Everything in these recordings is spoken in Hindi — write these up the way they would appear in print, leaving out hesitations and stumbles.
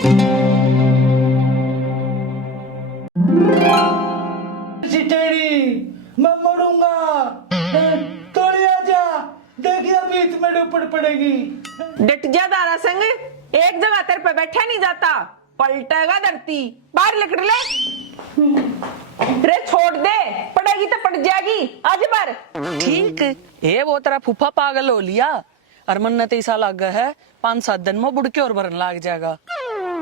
मैं मरूंगा। थोड़ी आजा, देखिए बीच में डूब पड़ेगी। डट जा दारा संग, एक जगह तेरे पे बैठा नहीं जाता, पलटेगा धरती। बाहर निकल ले। रे छोड़ दे, पड़ेगी तो पड़ जाएगी आज बार। ठीक है, वो तेरा फूफा पागल हो लिया और मन्नत ऐसा लग है 5-7 दिन में बुड़ के और भरन लग जाएगा।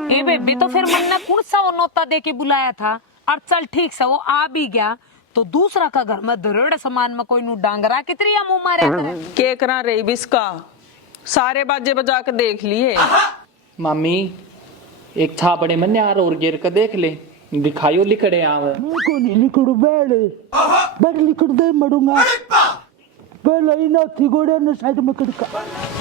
ए बेबी, तो फिर मन्नत कौन सा वो नोता दे के बुलाया था? और चल ठीक से वो आ भी गया तो दूसरा का घर में दरोड़ सामान में कोई नू डांगरा कितनी या मुंह मारे के करा रही बिस्का, सारे बाजे बजा के देख लिए। मामी एक थापड़े में यार और गिर कर देख ले, दिखाइयो लिखड़े आवे। को नहीं लिखड़ बैठ लिखड़ दे मरूंगा। पहले ही नाथी घोड़े ने साइड में कड़का।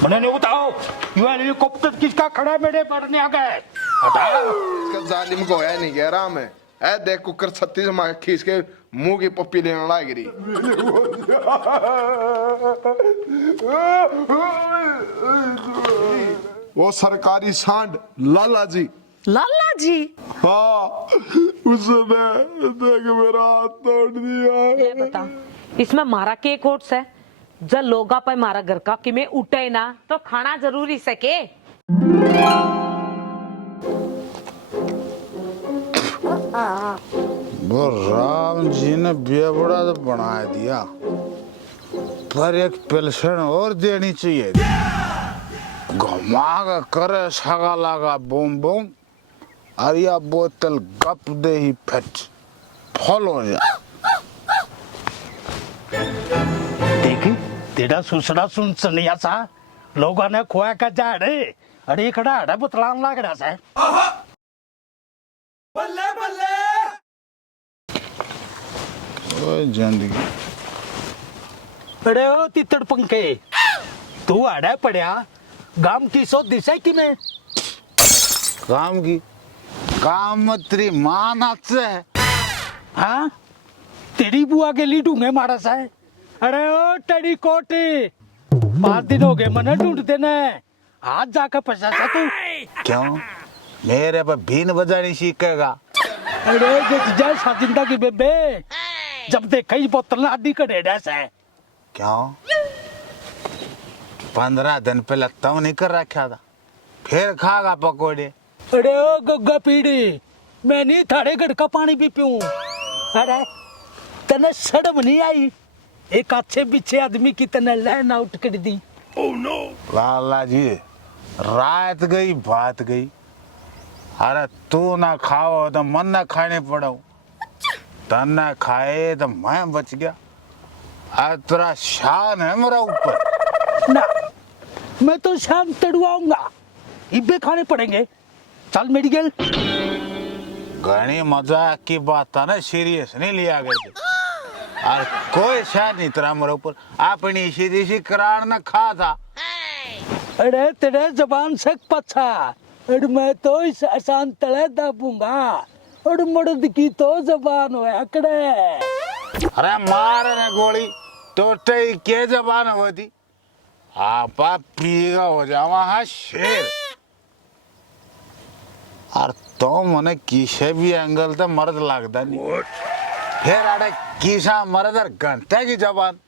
मैंने नहीं बताओ, ये हेलीकॉप्टर किसका खड़ा है मेरे पड़ने आ गए। इसका जालिम को है नहीं कह रहा मैं। ऐ देख कुकर 36 मार खींच के मुंह की पप्पी लेने लग रही। वो सरकारी सांड लाला जी। लाला जी? हाँ, उसने देख मेरा हाथ तोड़ दिया। ये बता, इसमें मारा के कोट्स है? जब लोगा पे मारा घर का कि मैं उठे ना तो खाना जरूरी सके। वो राम जी ने बेबड़ा तो बना दिया, पर एक पेंशन और देनी चाहिए। घुमा का करे सगा लगा बूम बूम, और या बोतल गप दे ही फट फॉल हो जा। देखी तेरा सुसड़ा सुन सुनिया सा लोगों ने खोया का जाड़े अरे खड़ा है बुतलान लाग रहा सा। बल्ले बल्ले ओए जिंदगी। अरे ओ तितड़ पंखे, तू आड़ा पड़या गाम की सो दिशा की में काम की काम तेरी मां नाच है। हाँ तेरी बुआ के लिए ढूंढे मारा सा है। अरे ओ तेरी कोटी 5 दिन हो गए मना ढूंढते न, आज जाकर फंसा था तू। क्यों मेरे पर बीन बजानी सीखेगा? अरे देख जा साजिंदा की बेबे, जब देखा ही बोतल आदि का डेढ़ है। क्यों 15 दिन पहले तब नहीं कर रखा था, फिर खागा पकोड़े। अरे ओ गग्गा पीड़ी, मैं नहीं थारे घर का पानी भी पीऊं। अरे तने शर्म नहीं आई? एक अच्छे पीछे आदमी की तने लाइन आउट कर दी। ओह नो लाला जी, रात गई बात गई। अरे तू ना खाओ तो मन ना खाने पड़ो, तन ना खाए तो मैं बच गया। अरे तेरा शान है मेरा ऊपर ना, मैं तो शाम तड़वाऊंगा, इब्बे खाने पड़ेंगे। चल मेडिकल। घनी मजाक की बात था ना, सीरियस नहीं लिया करते। और कोई शान नहीं तेरा मेरे ऊपर, अपनी सीधी सी करार ना खा था। अरे तेरे जबान से पछा, अरे मैं तो इस आसान तले दाबूंगा, और मर्द की तो जबान हो अकड़े। अरे मार ने गोली तो के जबान होती, आपा पीगा हो जावा हाँ शेर। और तो मने किसे भी एंगल तो मर्द लगता नहीं, फिर अरे किसा मर्द और घंटे की जबान।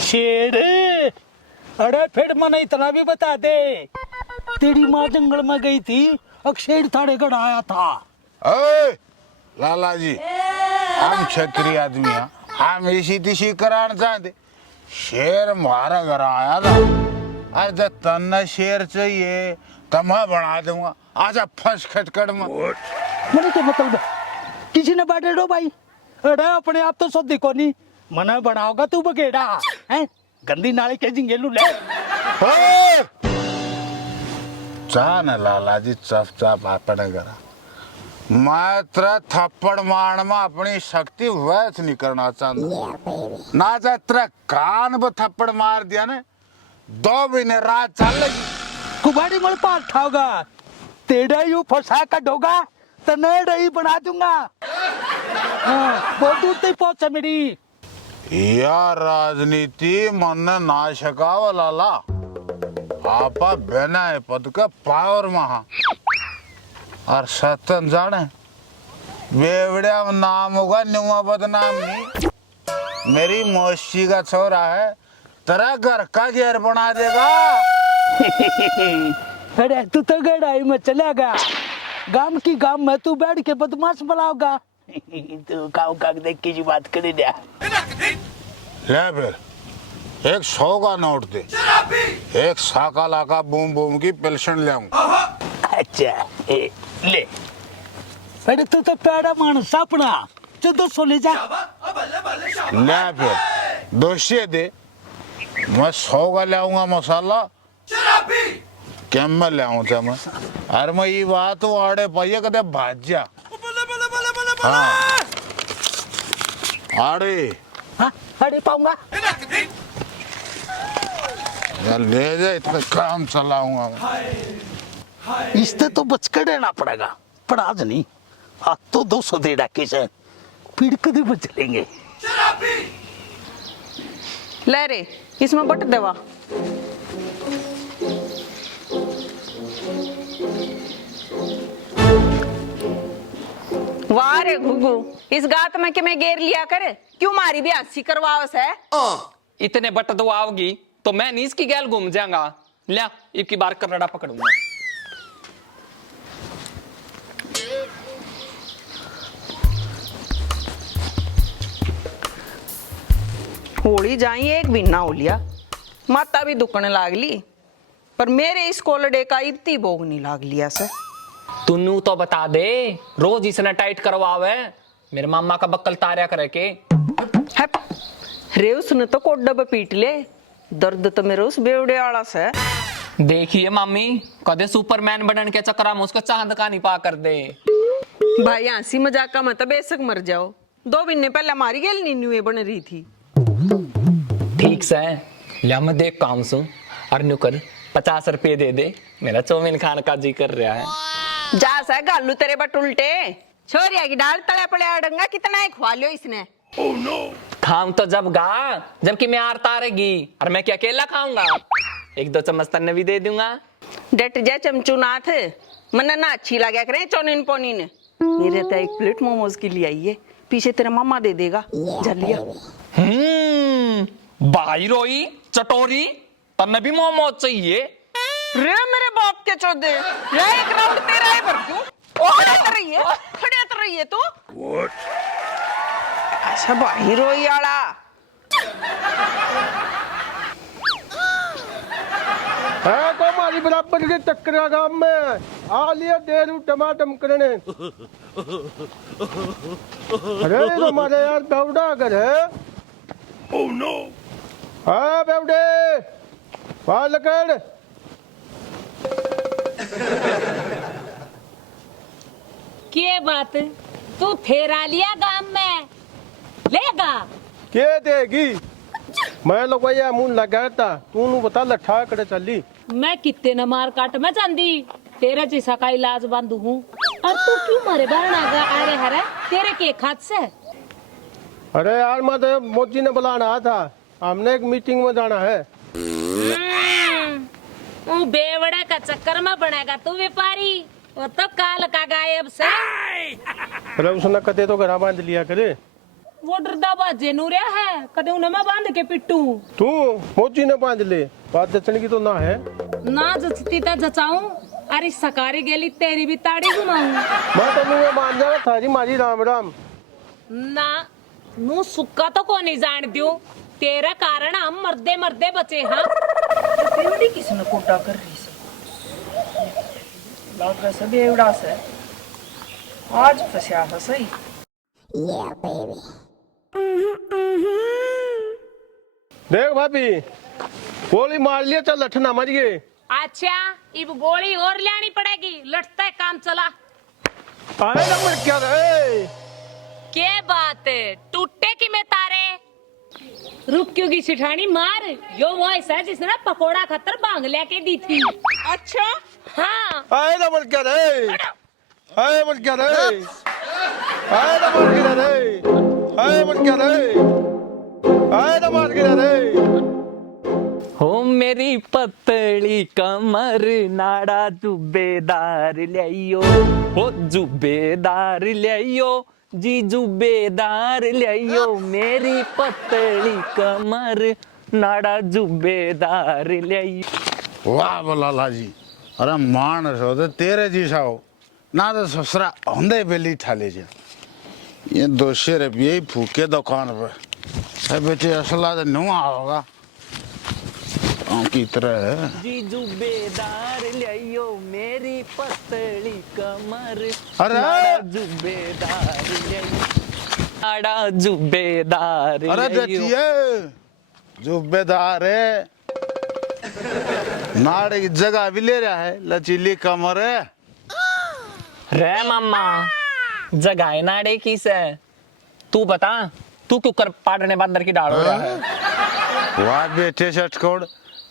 शेर। अरे फिर मैंने इतना भी बता दे, तेरी माँ जंगल में गई थी, अक्षेर थाड़े गढ़ आया था। ए, लाला जी हम क्षत्रिय आदमी हैं, हम इसी तिसी कराना चाहते। शेर मारा घर आया था, अरे जब तन्ना शेर चाहिए तो मैं बना दूंगा। आजा फर्स्ट खटखट में। मैंने तो मतलब किसी ने बांटे दो भाई। अरे अपने आप तो सब देखो नहीं, मना बनाओगा तू बगेड़ा है, गंदी नाली के जिंगेलू ले। चाह न लाला जी चप चाप अपने करा, मैं तेरा थप्पड़ मारने में अपनी शक्ति व्यर्थ नहीं करना चाहता। ना चाहे तेरा कान पर थप्पड़ मार दिया ने, 2 महीने रात चल लगी। कुबाड़ी मल पास खाओगा, तेरा यू फंसा का डोगा तो नए रही बना दूंगा। हाँ, बहुत दूर तक पहुंचा मेरी। या राजनीति मन ना शकावा लाला, आपा बिना पद का पावर महा और सतन जाने बेवड़िया में नाम होगा नुआ बदनाम नहीं। मेरी मौसी का छोरा है, तेरा घर का घेर बना देगा। अरे तू तो गड़ाई में चलेगा, गांव की गांव में तू बैठ के बदमाश बनाओगा। तू गाँव का देख की बात करी दिया। ले फिर 100 का नोट दे, एक साका लाका बूम बूम की पेंशन ले आऊं। अच्छा ले। अरे तू तो पैड़ा मानस अपना 1400 ले जा। ले फिर 200 दे, मैं 100 का ले आऊंगा मसाला। क्या मैं ले आऊं था मैं? अरे मैं ये बात वो आड़े पाइए कदे भाज्या। हाँ आड़े हाँ अरे पाऊंगा। यार ले जा, इतना काम चलाऊंगा मैं। इससे तो बच कर रहना पड़ेगा, पर आज नहीं, आज तो 200 दे डाके से फिर कभी बच लेंगे। ले रे इसमें बट देवा। वाह रे घुगु, इस गात में के मैं गेर लिया कर, क्यों मारी भी हंसी करवावस है। इतने बट दो आओगी तो मैं नीस की गैल घूम जाऊंगा। लिया एक की बार करड़ा पकड़ूंगा। होली जाई एक भी ना हो लिया, माता भी दुखने लागली, पर मेरे इस कोलडे का इतनी भोग नहीं लाग लिया से। तूनू तो बता दे, रोज इसने टाइट करवावे, मेरे मामा का बक्कल तारिया करे के। हैप, रे उसने तो कोड्डा पे पीट ले, दर्द तो मेरे उस बेवड़े आला से। देखिए मम्मी, कदे सुपरमैन बनने के चक्कर में उसको चांद का नहीं पा कर दे। भाई हंसी मजाक का मतलब बेशक मर जाओ, 2 महीने पहले हमारी गेल नीनू बन रही थी। ठीक से लिया मैं देख काम सुन और नुकर 50 रुपये दे दे, मेरा चौमिन खाने का जी कर रहा है। जा सा गालू तेरे बट उल्टे, छोरिया की डाल तले पड़े अड़ंगा, कितना ही खवा लियो इसने। खाम तो जब गा जबकि मैं आरता रहेगी, और मैं क्या अकेला खाऊंगा, 1-2 चम्मच तन्ने भी दे दूंगा। डट जा चमचू नाथ, मना ना अच्छी लगा करे चौनिन पोनिन। मेरे तो 1 प्लेट मोमोज की लिए आई है, पीछे तेरा मामा दे देगा, जा लिया। भाई रोई चटोरी, तन्ने भी मोमोज चाहिए। रे मेरे बाप के चौदे, रे 1 राउंड तेरा है पर क्यों? खड़े तो रही है तू। अच्छा भाई रोई आला। है तो हमारी बराबर के चक्करा गांव में आ लिया डेरू टमाटम करने। अरे तो हमारे यार बेवड़ा घर है। Oh no. हाँ बेवड़े, बाहर लकड़। के बात तू फेरा लिया गांव में लेगा? के देगी? मैं लोग भैया मुंह लगा था, तू बता लठा करे चली। मैं कितने न मार काट में चांदी, तेरे जैसा का इलाज बांधू हूँ, और तू क्यों मारे बारना आ रहे हरे, तेरे के खाद से? अरे यार मैं तो मोदी ने बुलाना था, हमने एक मीटिंग में जाना है। बेवड़ा का चक्कर में बनेगा तू व्यापारी, वो तो काल का गायब से। अरे उसने कते तो घर बांध लिया करे। वो डरदा बाजे नूरिया है, कदे उन्हें मैं बांध के पिट्टू। तू मोची ने बांध ले, बात जचने की तो ना है। ना जचती तो जचाऊं, अरे सकारी गेली तेरी भी ताड़ी घुमाऊं। मैं तो मुझे मान जाना थारी मारी राम राम। ना नू सुक्का तो को नहीं जान दियो, तेरा कारण हम मरदे मरदे बचे। हाँ बेवड़ी किसने कोटा कर रही से, लाग रहा से बेवड़ा से आज फंसा है सही। देख भाभी, गोली मार लिया, चल लठना मरिए। अच्छा इब गोली और लानी पड़ेगी, लटता है काम चला। अरे नंबर क्या है? के बात टूटे की में तारे रुक क्योंकि सिठानी मार, यो वो ऐसा है जिसने पकोड़ा खतर बांग लेके दी थी। अच्छा हाँ अरे नंबर क्या है? अरे नंबर क्या है? अरे नंबर क्या है? अरे नंबर क्या है? अरे नंबर क्या है? हो मेरी पतली कमर नाड़ा जुबेदार लियो, ओ जुबेदार लियो जी, जुबेदार लियो मेरी पतली कमर नाड़ा जुबेदार लियो। वाह बोला जी, अरे मानस हो तो तेरे जैसा हो ना, तो ससुरा होंदे बेली ठाले जा। ये 200 रुपये ही फूके दुकान पर, है बेटे असला तो नुआ होगा की तरह है। जी जुबेदार लियो मेरी पतली कमर, अरे! नाड़ा जुबेदार लियो, नाड़ा जुबेदार अरे लियो। देखिए जुबेदार है, नाड़े की जगह भी ले रहा है, लचीली कमर है। रे मामा जगाए नाड़े किस है, तू बता, तू क्यों कर पाटने बंदर की डाल हो रहा है? वाह बेटे चटकोड़,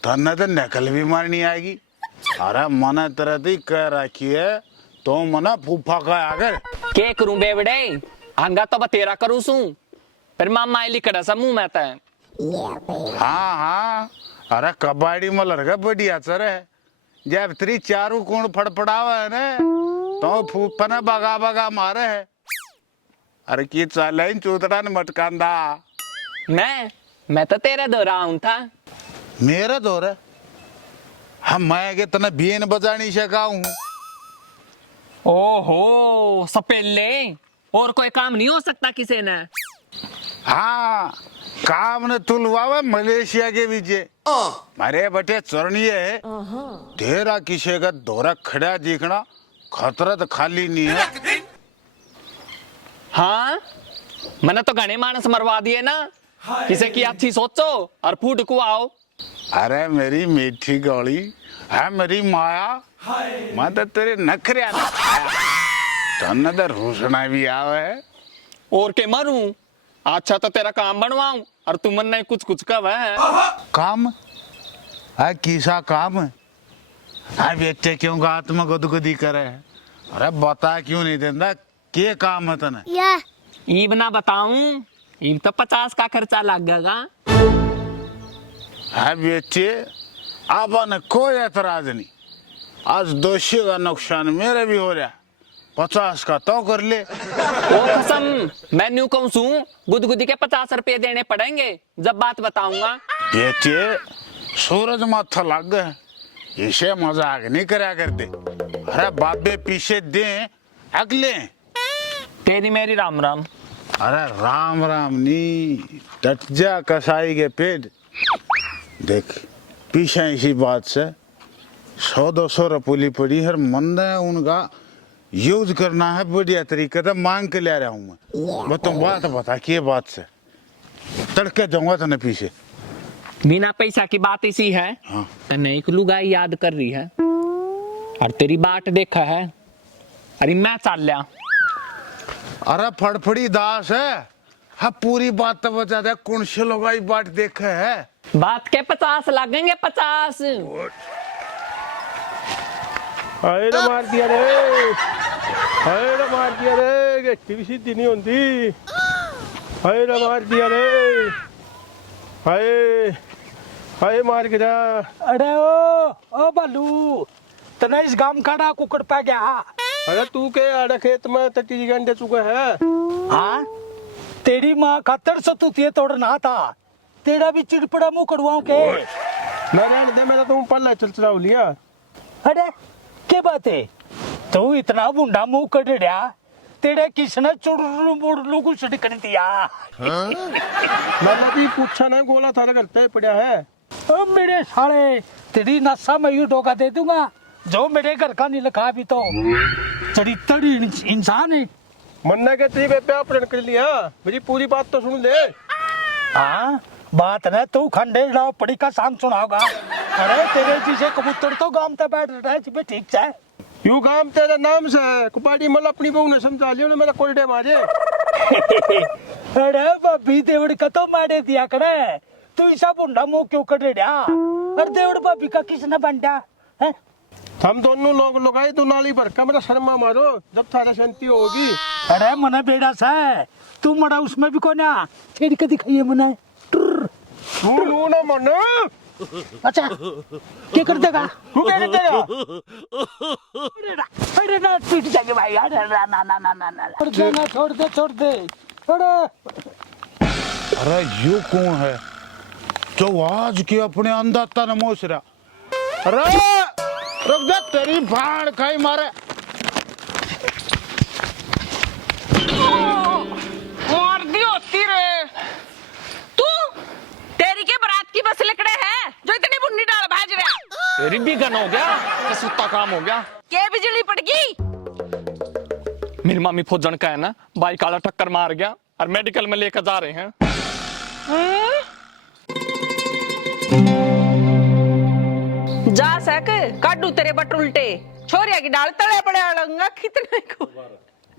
तन्ने तो नकल भी मारनी आएगी। अरे मना तरह दी कह रखी है तो मना फूफा का आगर के करूं बेवड़े, हंगा तो बतेरा करूं सू, फिर मामा इली कड़ा सा मुंह में था। हाँ हाँ, अरे कबाड़ी में लड़का बढ़िया चर है, जब तेरी चारू कोण फड़फड़ावा है ना तो फूफा ने बगा बगा मारे है। अरे की चाल चूतड़ा ने मटकांदा। मैं तो तेरे दोहराऊं था। मेरा दौर है, हम मैं के तना बीन बजा नहीं सका हूँ। ओहो सपेले, और कोई काम नहीं हो सकता किसी ने? हाँ काम ने तुलवावा मलेशिया के बीचे मारे बटे चरणी है, तेरा किसी का दौरा खड़ा दिखना खतरा तो खाली नहीं है। हाँ मैंने तो घने मानस मरवा दिए ना, किसी की अच्छी सोचो और फूट को आओ। अरे मेरी मीठी गौली है मेरी माया, मैं तो तेरे नखरे तन्ने तो रूसना भी आवे। और के मरूं, अच्छा तो तेरा काम बनवाऊं और तुम मन नहीं कुछ कुछ कब है। काम है किसा काम है बेटे क्यों का आत्मा गुदगुदी करे है? अरे बता क्यों नहीं देता के काम है तने? ईब ना बताऊं, ईब तो 50 का खर्चा लगेगा। है बेटे आपने कोई एतराज नहीं, आज 200 का नुकसान मेरे भी हो रहा, 50 का तो कर ले। ओ कसम मैं न्यू कहूं सू, गुदगुदी के 50 रुपए देने पड़ेंगे जब बात बताऊंगा। बेटे सूरज माथा लग गए, इसे मजाक नहीं करा करते। अरे बाबे पीछे दे अगले तेरी मेरी राम राम। अरे राम राम नी, डट जा कसाई के पेट। देख पीछे इसी बात से 100-200 रुपये पड़ी है, मन है उनका यूज करना है बढ़िया तरीके से, मांग के ले रहा हूँ मैं। तुम बात बता कि बात से तड़के जाऊंगा तो पीछे। बिना पैसा की बात इसी है। हाँ। तने एक लुगाई याद कर रही है और तेरी बाट देखा है, अरे मैं चल लिया। अरे फड़फड़ी दास है, हाँ पूरी बात तो बता दे, कौन से लोग बाट देखे है? बात के 50 लगेंगे 50। हाय रे मार दिया रे, हाय रे मार दिया रे, गेटी भी सीधी नहीं होती। हाय रे मार दिया रे, हाय हाय मार गिरा। अरे ओ बालू, तने इस गांव का डा कुकड़ पा गया। अरे तू के आड़ा खेत में 30 घंटे चुका है। हाँ तेरी माँ खातर सतुतिये तोड़ना था, तेरा भी चिड़पड़ा मुंह कड़वाऊं के। मैं रहने दे, मेरा तुम पल्ला चल चला लिया। अरे क्या बात है, तू इतना बुंडा मुंह कर रहा, तेरे किसने चुड़लू मुड़लू को छिड़क दिया? मैंने भी पूछा ना, गोला थारा घर पे पड़ा है। ओ मेरे साले, तेरी नशा में यूं धोखा दे दूंगा, जो मेरे घर का नहीं लिखा भी तो चरित्र इंसान है। मन्ना के तेरे पे अपहरण कर लिया, मेरी पूरी बात तो सुन ले। हाँ बात ना तू खंडे लाओ पड़ी का शाम सुनाओगा। अरे तेरे जैसे कबूतर तो गांव तक बैठ रहा है, ठीक है। यू काम तेरे नाम से है, कुपाड़ी मल अपनी बहू ने समझा लिया, मेरा कोल्डे मारे। अरे भाभी देवड़ का तो मारे दिया करे, तू ऐसा बुंडा मुंह क्यों कर रहा? अरे देवड़ भाभी का किसने बंटा है? हम दोनों लोग लगाए तो नाली भर का मेरा शर्मा मारो, जब थारा शांति होगी। अरे मना बेड़ा सा तू मरा उसमें भी को ना तेरी का दिखाइए मना तू ना मना अच्छा क्या कर देगा तू क्या कर देगा अरे ना पीट जाएगी भाई अरे ना ना ना ना ना ना छोड़ दे अरे अरे यू कौन है जो आज की अपने अंदाता न मोसरा अरे रुक जा तेरी भाड़ खाई मारे और दी होती रे तू तेरी के बारात की बस लिकड़े है जो इतनी बुन्नी डाल भाज रहा तेरी भी गन हो गया कसुत्ता काम हो गया के बिजली पड़ गई मेरी मामी फौजन का है ना बाइक वाला टक्कर मार गया और मेडिकल में लेकर जा रहे हैं जा सक काटू तेरे बट उल्टे छोरिया की डाल तले पड़े अलंगा कितने को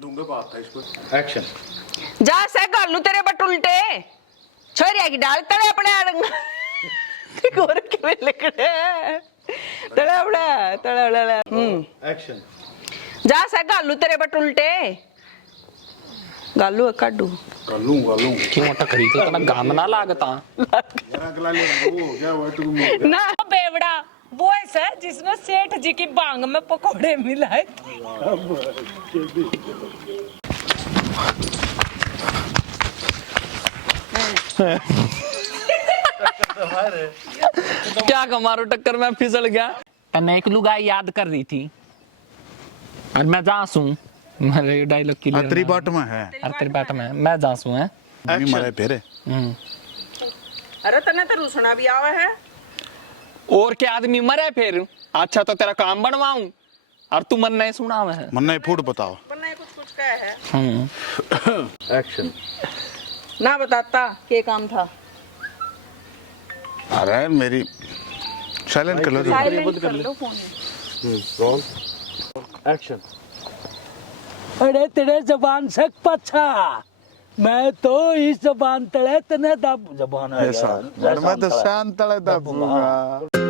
दूंगा बात है इसको एक्शन जा सक गालू तेरे बट उल्टे छोरिया की डाल तले पड़े अलंगा गोर के लिखड़े तले एक्शन जा सक गालू तेरे बट उल्टे गालू काटू गलूं क्यों टकरी तो तना गाम ना लागता ना बेवड़ा वो ऐसा है जिसने सेठ जी की बांग में पकोड़े मिलाए क्या कमारो टक्कर में फिसल गया मैं एक लुगाई याद कर रही थी और मैं जासूं मेरे डायलॉग की अतरी बाट में है अतरी बाट में मैं जासूं है नहीं मरे फेरे अरे तने तो रूसना भी आवा है और क्या आदमी मरे फिर अच्छा तो तेरा काम बनवाऊं और तू मन नहीं सुना है मन नहीं फूट बताओ पर नहीं कुछ कह है एक्शन ना बताता क्या काम था अरे मेरी साइलेंट कर लो साइलेंट कर लो फोन एक्शन अरे तेरे जबान से पछा मैं तो इस जबान तले तने दब जबान है ऐसा मैं तो शांत तले दबूंगा